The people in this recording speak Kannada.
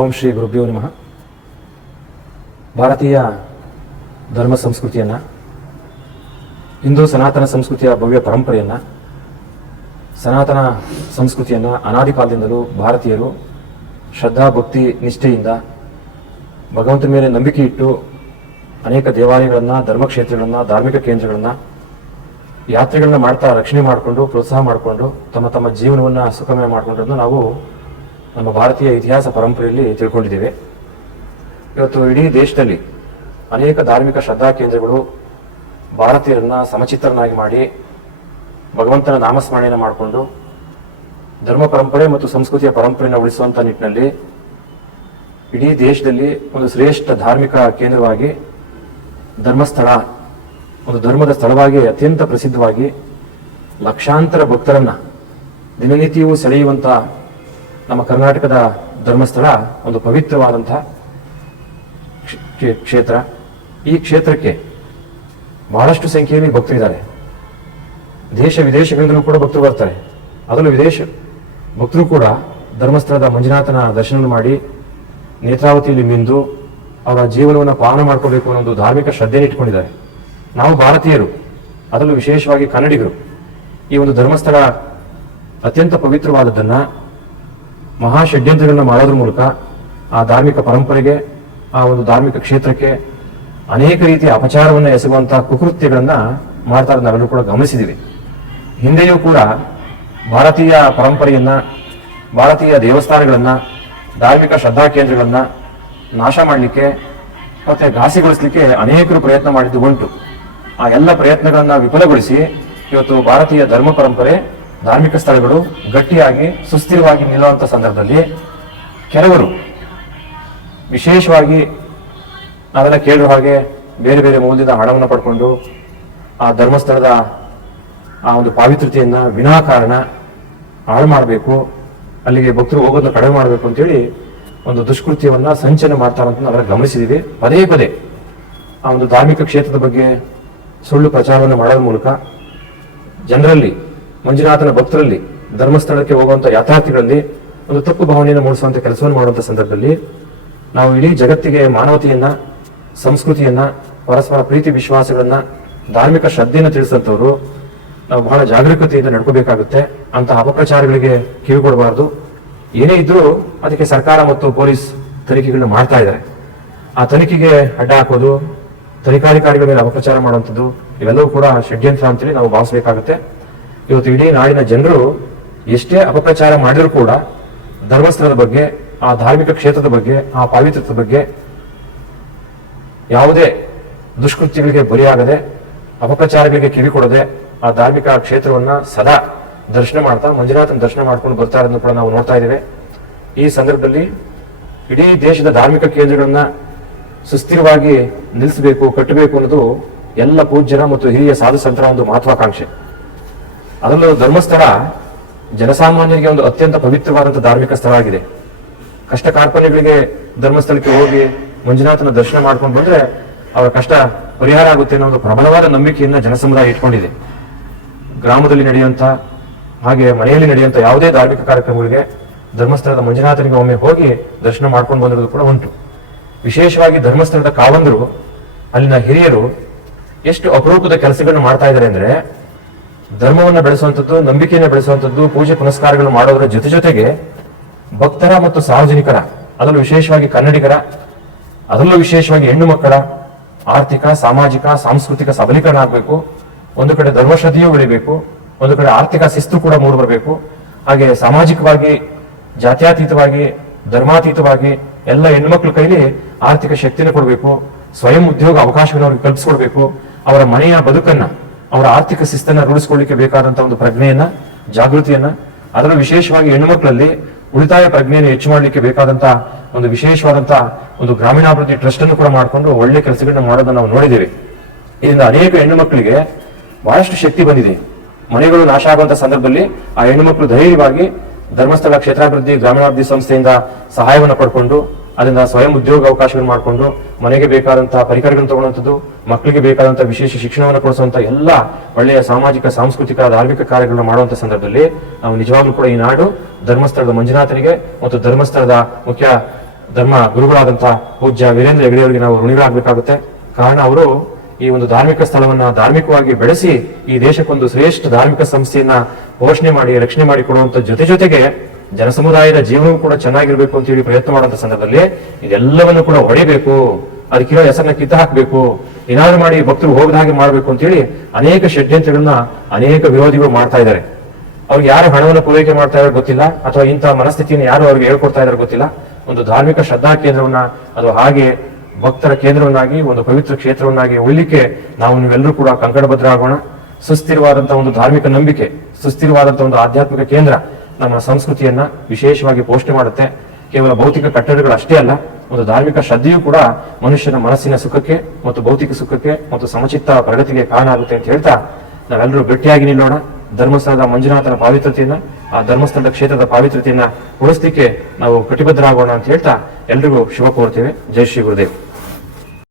ಓಂ ಶ್ರೀ ಗುರುಭ್ಯೋ ನಮಃ. ಭಾರತೀಯ ಧರ್ಮ ಸಂಸ್ಕೃತಿಯನ್ನು, ಹಿಂದೂ ಸನಾತನ ಸಂಸ್ಕೃತಿಯ ಭವ್ಯ ಪರಂಪರೆಯನ್ನು, ಸನಾತನ ಸಂಸ್ಕೃತಿಯನ್ನು ಅನಾದಿ ಕಾಲದಿಂದಲೂ ಭಾರತೀಯರು ಶ್ರದ್ಧಾ ಭಕ್ತಿ ನಿಷ್ಠೆಯಿಂದ ಭಗವಂತನ ಮೇಲೆ ನಂಬಿಕೆ ಇಟ್ಟು ಅನೇಕ ದೇವಾಲಯಗಳನ್ನು, ಧರ್ಮಕ್ಷೇತ್ರಗಳನ್ನು, ಧಾರ್ಮಿಕ ಕೇಂದ್ರಗಳನ್ನು, ಯಾತ್ರೆಗಳನ್ನ ಮಾಡ್ತಾ ರಕ್ಷಣೆ ಮಾಡಿಕೊಂಡು ಪ್ರೋತ್ಸಾಹ ಮಾಡಿಕೊಂಡು ತಮ್ಮ ತಮ್ಮ ಜೀವನವನ್ನು ಸುಖಮಯ ಮಾಡಿಕೊಂಡನ್ನು ನಾವು ನಮ್ಮ ಭಾರತೀಯ ಇತಿಹಾಸ ಪರಂಪರೆಯಲ್ಲಿ ತಿಳ್ಕೊಂಡಿದ್ದೇವೆ. ಇವತ್ತು ಇಡೀ ದೇಶದಲ್ಲಿ ಅನೇಕ ಧಾರ್ಮಿಕ ಶ್ರದ್ಧಾ ಕೇಂದ್ರಗಳು ಭಾರತೀಯರನ್ನ ಸಮಚಿತ್ತರನ್ನಾಗಿ ಮಾಡಿ ಭಗವಂತನ ನಾಮಸ್ಮರಣೆಯನ್ನು ಮಾಡಿಕೊಂಡು ಧರ್ಮ ಪರಂಪರೆ ಮತ್ತು ಸಂಸ್ಕೃತಿಯ ಪರಂಪರೆಯನ್ನು ಉಳಿಸುವಂಥ ನಿಟ್ಟಿನಲ್ಲಿ ಇಡೀ ದೇಶದಲ್ಲಿ ಒಂದು ಶ್ರೇಷ್ಠ ಧಾರ್ಮಿಕ ಕೇಂದ್ರವಾಗಿ, ಧರ್ಮಸ್ಥಳ, ಒಂದು ಧರ್ಮದ ಸ್ಥಳವಾಗಿ ಅತ್ಯಂತ ಪ್ರಸಿದ್ಧವಾಗಿ ಲಕ್ಷಾಂತರ ಭಕ್ತರನ್ನ ದಿನನಿತ್ಯವೂ ಸೆಳೆಯುವಂಥ ನಮ್ಮ ಕರ್ನಾಟಕದ ಧರ್ಮಸ್ಥಳ ಒಂದು ಪವಿತ್ರವಾದಂತಹ ಕ್ಷೇತ್ರ. ಈ ಕ್ಷೇತ್ರಕ್ಕೆ ಬಹಳಷ್ಟು ಸಂಖ್ಯೆಯಲ್ಲಿ ಭಕ್ತರಿದ್ದಾರೆ. ದೇಶ ವಿದೇಶಗಳಿಂದಲೂ ಕೂಡ ಭಕ್ತರು ಬರ್ತಾರೆ. ಅದರಲ್ಲೂ ವಿದೇಶ ಭಕ್ತರು ಕೂಡ ಧರ್ಮಸ್ಥಳದ ಮಂಜುನಾಥನ ದರ್ಶನ ಮಾಡಿ ನೇತ್ರಾವತಿಯಲ್ಲಿ ಮಿಂದು ಅವರ ಜೀವನವನ್ನು ಪಾಲನ ಮಾಡ್ಕೋಬೇಕು ಅನ್ನೋ ಒಂದು ಧಾರ್ಮಿಕ ಶ್ರದ್ಧೆಯನ್ನು ಇಟ್ಕೊಂಡಿದ್ದಾರೆ. ನಾವು ಭಾರತೀಯರು, ಅದರಲ್ಲೂ ವಿಶೇಷವಾಗಿ ಕನ್ನಡಿಗರು, ಈ ಒಂದು ಧರ್ಮಸ್ಥಳ ಅತ್ಯಂತ ಪವಿತ್ರವಾದದ್ದನ್ನ ಮಹಾ ಷಡ್ಯಂತ್ರಗಳನ್ನ ಮಾಡೋದ್ರ ಮೂಲಕ ಆ ಧಾರ್ಮಿಕ ಪರಂಪರೆಗೆ, ಆ ಒಂದು ಧಾರ್ಮಿಕ ಕ್ಷೇತ್ರಕ್ಕೆ ಅನೇಕ ರೀತಿಯ ಅಪಚಾರವನ್ನು ಎಸಗುವಂತಹ ಕುಕೃತ್ಯಗಳನ್ನ ಮಾಡ್ತಾ ಇರೋದು ನಾವೆಲ್ಲರೂ ಕೂಡ ಗಮನಿಸಿದ್ದೀವಿ. ಹಿಂದೆಯೂ ಕೂಡ ಭಾರತೀಯ ಪರಂಪರೆಯನ್ನ, ಭಾರತೀಯ ದೇವಸ್ಥಾನಗಳನ್ನ, ಧಾರ್ಮಿಕ ಶ್ರದ್ಧಾ ಕೇಂದ್ರಗಳನ್ನ ನಾಶ ಮಾಡಲಿಕ್ಕೆ ಮತ್ತೆ ಘಾಸಿಗೊಳಿಸಲಿಕ್ಕೆ ಅನೇಕರು ಪ್ರಯತ್ನ ಮಾಡಿದ್ದು ಉಂಟು. ಆ ಎಲ್ಲ ಪ್ರಯತ್ನಗಳನ್ನ ವಿಫಲಗೊಳಿಸಿ ಇವತ್ತು ಭಾರತೀಯ ಧರ್ಮ ಪರಂಪರೆ, ಧಾರ್ಮಿಕ ಸ್ಥಳಗಳು ಗಟ್ಟಿಯಾಗಿ ಸುಸ್ಥಿರವಾಗಿ ನಿಲ್ಲುವಂಥ ಸಂದರ್ಭದಲ್ಲಿ ಕೆಲವರು ವಿಶೇಷವಾಗಿ ನಾವೆಲ್ಲ ಕೇಳುವ ಹಾಗೆ ಬೇರೆ ಬೇರೆ ಮೂಲದಿಂದ ಹಣವನ್ನು ಪಡ್ಕೊಂಡು ಆ ಧರ್ಮಸ್ಥಳದ ಆ ಒಂದು ಪಾವಿತ್ರತೆಯನ್ನ ವಿನಾಕಾರಣ ಹಾಳು ಮಾಡಬೇಕು, ಅಲ್ಲಿಗೆ ಭಕ್ತರು ಹೋಗೋದನ್ನ ಕಡಿಮೆ ಮಾಡಬೇಕು ಅಂತೇಳಿ ಒಂದು ದುಷ್ಕೃತ್ಯವನ್ನ ಸಂಚಲನ ಮಾಡ್ತಾರಂತ ನಾವೆಲ್ಲ ಗಮನಿಸಿದೀವಿ. ಪದೇ ಪದೇ ಆ ಒಂದು ಧಾರ್ಮಿಕ ಕ್ಷೇತ್ರದ ಬಗ್ಗೆ ಸುಳ್ಳು ಪ್ರಚಾರವನ್ನು ಮಾಡೋದ್ರ ಮೂಲಕ ಜನರಲ್ಲಿ, ಮಂಜುನಾಥನ ಭಕ್ತರಲ್ಲಿ, ಧರ್ಮಸ್ಥಳಕ್ಕೆ ಹೋಗುವಂತ ಯಾತ್ರಾರ್ಥಿಗಳಲ್ಲಿ ಒಂದು ತಪ್ಪು ಭಾವನೆಯನ್ನು ಮೂಡಿಸುವಂತ ಕೆಲಸವನ್ನು ಮಾಡುವಂತ ಸಂದರ್ಭದಲ್ಲಿ ನಾವು ಇಡೀ ಜಗತ್ತಿಗೆ ಮಾನವತೆಯನ್ನ, ಸಂಸ್ಕೃತಿಯನ್ನ, ಪರಸ್ಪರ ಪ್ರೀತಿ ವಿಶ್ವಾಸಗಳನ್ನ, ಧಾರ್ಮಿಕ ಶ್ರದ್ಧೆಯನ್ನು ತಿಳಿಸಿದಂಥವ್ರು ನಾವು ಬಹಳ ಜಾಗರೂಕತೆಯಿಂದ ನಡ್ಕೋಬೇಕಾಗುತ್ತೆ. ಅಂತಹ ಅಪಪ್ರಚಾರಗಳಿಗೆ ಕಿವಿಗೊಡಬಾರದು. ಏನೇ ಇದ್ರೂ ಅದಕ್ಕೆ ಸರ್ಕಾರ ಮತ್ತು ಪೊಲೀಸ್ ತನಿಖೆಗಳನ್ನ ಮಾಡ್ತಾ ಇದ್ದಾರೆ. ಆ ತನಿಖೆಗೆ ಅಡ್ಡ ಹಾಕೋದು, ತನಿಖಾಧಿಕಾರಿಗಳ ಮೇಲೆ ಅಪಪ್ರಚಾರ ಮಾಡುವಂಥದ್ದು, ಇವೆಲ್ಲವೂ ಕೂಡ ಷಡ್ಯಂತ್ರ ಅಂತೇಳಿ ನಾವು ಭಾವಿಸಬೇಕಾಗುತ್ತೆ. ಇವತ್ತು ಇಡೀ ನಾಡಿನ ಜನರು ಎಷ್ಟೇ ಅಪಪ್ರಚಾರ ಮಾಡಿದ್ರು ಕೂಡ ಧರ್ಮಸ್ಥಳದ ಬಗ್ಗೆ, ಆ ಧಾರ್ಮಿಕ ಕ್ಷೇತ್ರದ ಬಗ್ಗೆ, ಆ ಪಾವಿತ್ರ್ಯದ ಬಗ್ಗೆ ಯಾವುದೇ ದುಷ್ಕೃತ್ಯಗಳಿಗೆ ಬಲಿಯಾಗದೆ, ಅಪಪ್ರಚಾರಗಳಿಗೆ ಕಿವಿ ಕೊಡದೆ ಆ ಧಾರ್ಮಿಕ ಕ್ಷೇತ್ರವನ್ನ ಸದಾ ದರ್ಶನ ಮಾಡ್ತಾ, ಮಂಜುನಾಥನ ದರ್ಶನ ಮಾಡ್ಕೊಂಡು ಬರ್ತಾ ಇರೋದನ್ನು ಕೂಡ ನಾವು ನೋಡ್ತಾ ಇದ್ದೇವೆ. ಈ ಸಂದರ್ಭದಲ್ಲಿ ಇಡೀ ದೇಶದ ಧಾರ್ಮಿಕ ಕೇಂದ್ರಗಳನ್ನ ಸುಸ್ಥಿರವಾಗಿ ನಿಲ್ಲಿಸಬೇಕು, ಕಟ್ಟಬೇಕು ಅನ್ನೋದು ಎಲ್ಲ ಪೂಜ್ಯರ ಮತ್ತು ಹಿರಿಯ ಸಾಧು ಸಂತರ ಒಂದು ಮಹತ್ವಾಕಾಂಕ್ಷೆ. ಅದರಲ್ಲೂ ಧರ್ಮಸ್ಥಳ ಜನಸಾಮಾನ್ಯರಿಗೆ ಒಂದು ಅತ್ಯಂತ ಪವಿತ್ರವಾದಂತಹ ಧಾರ್ಮಿಕ ಸ್ಥಳ ಆಗಿದೆ. ಕಷ್ಟ ಕಾರ್ಪಣ್ಯಗಳಿಗೆ ಧರ್ಮಸ್ಥಳಕ್ಕೆ ಹೋಗಿ ಮಂಜುನಾಥನ ದರ್ಶನ ಮಾಡ್ಕೊಂಡು ಬಂದ್ರೆ ಅವರ ಕಷ್ಟ ಪರಿಹಾರ ಆಗುತ್ತೆ ಅನ್ನೋ ಒಂದು ಪ್ರಬಲವಾದ ನಂಬಿಕೆಯನ್ನ ಜನಸಮುದಾಯ ಇಟ್ಕೊಂಡಿದೆ. ಗ್ರಾಮದಲ್ಲಿ ನಡೆಯುವಂತ, ಹಾಗೆ ಮನೆಯಲ್ಲಿ ನಡೆಯುವಂತ ಯಾವುದೇ ಧಾರ್ಮಿಕ ಕಾರ್ಯಕ್ರಮಗಳಿಗೆ ಧರ್ಮಸ್ಥಳದ ಮಂಜುನಾಥನಿಗೆ ಒಮ್ಮೆ ಹೋಗಿ ದರ್ಶನ ಮಾಡ್ಕೊಂಡು ಬಂದಿರೋದು ಕೂಡ ಉಂಟು. ವಿಶೇಷವಾಗಿ ಧರ್ಮಸ್ಥಳದ ಕಾವಂದರು, ಅಲ್ಲಿನ ಹಿರಿಯರು ಎಷ್ಟು ಅಪರೂಪದ ಕೆಲಸಗಳನ್ನು ಮಾಡ್ತಾ ಇದ್ದಾರೆ ಅಂದ್ರೆ, ಧರ್ಮವನ್ನ ಬೆಳೆಸುವಂಥದ್ದು, ನಂಬಿಕೆಯನ್ನು ಬೆಳೆಸುವಂಥದ್ದು, ಪೂಜೆ ಪುನಸ್ಕಾರಗಳನ್ನು ಮಾಡೋದ್ರ ಜೊತೆಗೆ ಭಕ್ತರ ಮತ್ತು ಸಾರ್ವಜನಿಕರ, ಅದರಲ್ಲೂ ವಿಶೇಷವಾಗಿ ಕನ್ನಡಿಗರ, ಅದರಲ್ಲೂ ವಿಶೇಷವಾಗಿ ಹೆಣ್ಣು ಮಕ್ಕಳ ಆರ್ಥಿಕ, ಸಾಮಾಜಿಕ, ಸಾಂಸ್ಕೃತಿಕ ಸಬಲೀಕರಣ ಆಗಬೇಕು. ಒಂದು ಕಡೆ ಧರ್ಮಶ್ರದ್ಧೆಯೂ ಬೆಳಿಬೇಕು, ಒಂದು ಕಡೆ ಆರ್ಥಿಕ ಶಿಸ್ತು ಕೂಡ ಮೂಡಿ ಬರಬೇಕು. ಹಾಗೆ ಸಾಮಾಜಿಕವಾಗಿ, ಜಾತ್ಯಾತೀತವಾಗಿ, ಧರ್ಮಾತೀತವಾಗಿ ಎಲ್ಲ ಹೆಣ್ಮಕ್ಳ ಕೈಲಿ ಆರ್ಥಿಕ ಶಕ್ತಿಯನ್ನು ಕೊಡಬೇಕು. ಸ್ವಯಂ ಉದ್ಯೋಗ ಅವಕಾಶವನ್ನು ಅವ್ರಿಗೆ ಕಲ್ಪಿಸ್ಕೊಡ್ಬೇಕು. ಅವರ ಮನೆಯ ಬದುಕನ್ನ, ಅವರ ಆರ್ಥಿಕ ಶಿಸ್ತನ್ನ ರೂಢಿಸಿಕೊಳ್ಳಿಕ್ಕೆ ಬೇಕಾದಂತಹ ಒಂದು ಪ್ರಜ್ಞೆಯನ್ನ, ಜಾಗೃತಿಯನ್ನ, ಅದರಲ್ಲೂ ವಿಶೇಷವಾಗಿ ಹೆಣ್ಣುಮಕ್ಕಳಲ್ಲಿ ಉಳಿತಾಯ ಪ್ರಜ್ಞೆಯನ್ನು ಹೆಚ್ಚು ಮಾಡಲಿಕ್ಕೆ ಬೇಕಾದಂತಹ ಒಂದು ವಿಶೇಷವಾದಂತಹ ಒಂದು ಗ್ರಾಮೀಣಾಭಿವೃದ್ಧಿ ಟ್ರಸ್ಟ್ ಅನ್ನು ಕೂಡ ಮಾಡಿಕೊಂಡು ಒಳ್ಳೆ ಕೆಲಸಗಳನ್ನ ಮಾಡೋದನ್ನ ನಾವು ನೋಡಿದ್ದೇವೆ. ಇದರಿಂದ ಅನೇಕ ಹೆಣ್ಣು ಮಕ್ಕಳಿಗೆ ಬಹಳಷ್ಟು ಶಕ್ತಿ ಬಂದಿದೆ. ಮನೆಗಳು ನಾಶ ಆಗುವಂತಹ ಸಂದರ್ಭದಲ್ಲಿ ಆ ಹೆಣ್ಣು ಮಕ್ಕಳು ಧೈರ್ಯವಾಗಿ ಧರ್ಮಸ್ಥಳ ಕ್ಷೇತ್ರಾಭಿವೃದ್ಧಿ ಗ್ರಾಮೀಣಾಭಿವೃದ್ಧಿ ಸಂಸ್ಥೆಯಿಂದ ಸಹಾಯವನ್ನು ಪಡ್ಕೊಂಡು ಅದರಿಂದ ಸ್ವಯಂ ಉದ್ಯೋಗ ಅವಕಾಶವನ್ನು ಮಾಡಿಕೊಂಡು ಮನೆಗೆ ಬೇಕಾದಂತಹ ಪರಿಕರಗಳನ್ನು ತಗೊಳ್ಳುವಂಥದ್ದು, ಮಕ್ಕಳಿಗೆ ಬೇಕಾದಂತಹ ವಿಶೇಷ ಶಿಕ್ಷಣವನ್ನು ಕೊಡಿಸುವಂತ ಎಲ್ಲ ಒಳ್ಳೆಯ ಸಾಮಾಜಿಕ, ಸಾಂಸ್ಕೃತಿಕ, ಧಾರ್ಮಿಕ ಕಾರ್ಯಗಳನ್ನು ಮಾಡುವಂತ ಸಂದರ್ಭದಲ್ಲಿ ನಾವು ನಿಜವಾಗ್ಲೂ ಕೂಡ ಈ ನಾಡು ಧರ್ಮಸ್ಥಳದ ಮಂಜುನಾಥನಿಗೆ ಮತ್ತು ಧರ್ಮಸ್ಥಳದ ಮುಖ್ಯ ಧರ್ಮ ಗುರುಗಳಾದಂತಹ ಪೂಜ್ಯ ವೀರೇಂದ್ರ ಹೆಗಡೆ ಅವರಿಗೆ ನಾವು ಋಣಿಗಳಾಗಬೇಕಾಗುತ್ತೆ. ಕಾರಣ ಅವರು ಈ ಒಂದು ಧಾರ್ಮಿಕ ಸ್ಥಳವನ್ನ ಧಾರ್ಮಿಕವಾಗಿ ಬೆಳೆಸಿ ಈ ದೇಶಕ್ಕೊಂದು ಶ್ರೇಷ್ಠ ಧಾರ್ಮಿಕ ಸಂಸ್ಥೆಯನ್ನ ಪೋಷಣೆ ಮಾಡಿ ರಕ್ಷಣೆ ಮಾಡಿ ಕೊಡುವಂತ ಜೊತೆಗೆ ಜನಸಮುದಾಯದ ಜೀವನವೂ ಕೂಡ ಚೆನ್ನಾಗಿರ್ಬೇಕು ಅಂತ ಹೇಳಿ ಪ್ರಯತ್ನ ಮಾಡುವಂತ ಸಂದರ್ಭದಲ್ಲಿ ಇದೆಲ್ಲವನ್ನು ಕೂಡ ಹೊಡಿಬೇಕು, ಅದಕ್ಕಿರೋ ಹೆಸರನ್ನ ಕಿತ್ತು ಹಾಕಬೇಕು, ಏನಾದ್ರು ಮಾಡಿ ಭಕ್ತರು ಹೋಗದ ಹಾಗೆ ಮಾಡಬೇಕು ಅಂತ ಹೇಳಿ ಅನೇಕ ಷಡ್ಯಂತ್ರಗಳನ್ನ ಅನೇಕ ವಿರೋಧಿಗಳು ಮಾಡ್ತಾ ಇದ್ದಾರೆ. ಅವ್ರಿಗೆ ಯಾರು ಹಣವನ್ನು ಪೂರೈಕೆ ಮಾಡ್ತಾ ಇದ್ದಾರೆ ಗೊತ್ತಿಲ್ಲ, ಅಥವಾ ಇಂತಹ ಮನಸ್ಥಿತಿಯನ್ನು ಯಾರು ಅವ್ರಿಗೆ ಹೇಳ್ಕೊಡ್ತಾ ಇದ್ದಾರೆ ಗೊತ್ತಿಲ್ಲ. ಒಂದು ಧಾರ್ಮಿಕ ಶ್ರದ್ಧಾ ಕೇಂದ್ರವನ್ನ ಅದು ಹಾಗೆ ಭಕ್ತರ ಕೇಂದ್ರವನ್ನಾಗಿ ಒಂದು ಪವಿತ್ರ ಕ್ಷೇತ್ರವನ್ನಾಗಿ ಉಳಿಲಿಕ್ಕೆ ನಾವು ನೀವೆಲ್ಲರೂ ಕೂಡ ಕಂಕಣಬದ್ಧರಾಗೋಣ. ಸುಸ್ಥಿರವಾದಂತಹ ಒಂದು ಧಾರ್ಮಿಕ ನಂಬಿಕೆ, ಸುಸ್ಥಿರವಾದಂತಹ ಒಂದು ಆಧ್ಯಾತ್ಮಿಕ ಕೇಂದ್ರ ನಮ್ಮ ಸಂಸ್ಕೃತಿಯನ್ನ ವಿಶೇಷವಾಗಿ ಪೋಷಣೆ ಮಾಡುತ್ತೆ. ಕೇವಲ ಭೌತಿಕ ಕಟ್ಟಡಗಳು ಅಷ್ಟೇ ಅಲ್ಲ, ಒಂದು ಧಾರ್ಮಿಕ ಶ್ರದ್ಧೆಯೂ ಕೂಡ ಮನುಷ್ಯನ ಮನಸ್ಸಿನ ಸುಖಕ್ಕೆ ಮತ್ತು ಭೌತಿಕ ಸುಖಕ್ಕೆ ಮತ್ತು ಸಮಚಿತ್ತ ಪ್ರಗತಿಗೆ ಕಾರಣ ಆಗುತ್ತೆ ಅಂತ ಹೇಳ್ತಾ ನಾವೆಲ್ಲರೂ ಗಟ್ಟಿಯಾಗಿ ನಿಲ್ಲೋಣ. ಧರ್ಮಸ್ಥಳದ ಮಂಜುನಾಥನ ಪಾವಿತ್ರತೆಯನ್ನ, ಆ ಧರ್ಮಸ್ಥಳದ ಕ್ಷೇತ್ರದ ಪಾವಿತ್ರತೆಯನ್ನ ಉಳಿಸ್ಲಿಕ್ಕೆ ನಾವು ಕಟಿಬದ್ಧರಾಗೋಣ ಅಂತ ಹೇಳ್ತಾ ಎಲ್ರಿಗೂ ಶುಭ ಕೋರ್ತೇವೆ. ಜೈ ಶ್ರೀ ಗುರುದೇವ್.